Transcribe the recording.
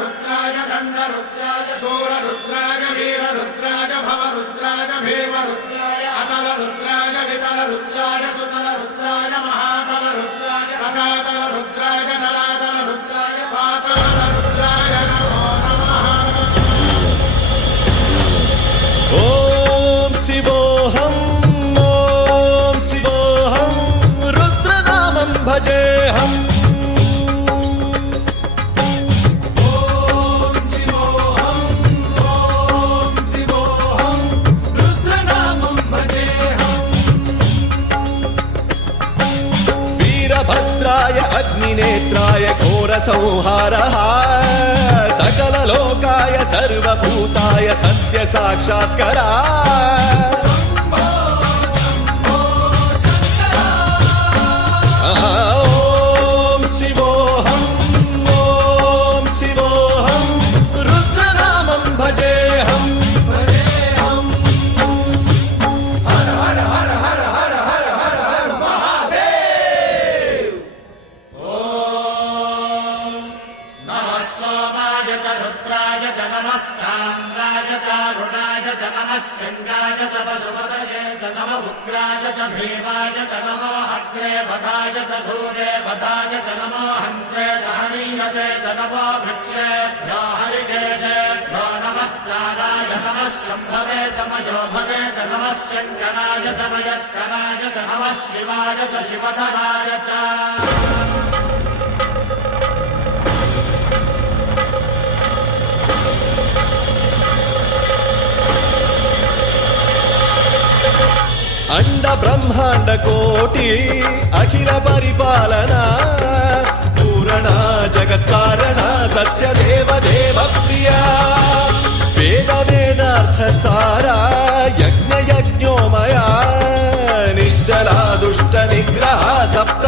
रुद्राय दण्डरुद्राय शूररुद्राय वीररुद्राय भवरुद्राय भीमरुद्राय अतलरुद्राय वितलरुद्राय सुतलरुद्राय महातलरुद्राय सचातलरुद्राय जलातलरुद्राय पातालरुद्राय नमो नमः। ॐ शिवोऽहं रुद्रनामं भजेऽहम्। भद्राय अग्निनेत्राय घोरसंहारः सकललोकाय सर्वभूताय सत्यसाक्षात्करा। ॐ शिवोऽहं रुद्रनामं भजेऽहम्। रुद्राय च नमस्ताम्राय च रुणाय च नमः शृङ्गाय च पशुपतये च नमः उग्राय च भीमाय च नमो अग्रे वधाय च धूरे वधाय च नमो हन्त्रे च हनीयसे च नमो वृक्षेभ्यो हरिकेशेभ्यो नमस्काराय नमः शम्भवे च मयोभवे च नमः शङ्कराय च मयस्कराय च नमः शिवाय च शिवधराय च। अंड ब्रह्मांड कोटि अखिल परिपालना पूरणा जगत्कारणा सत्यदेव देव प्रिया वेद वेदार्थ सारा यज्ञ यज्ञोमया निश्चला दुष्ट निग्रह सप्त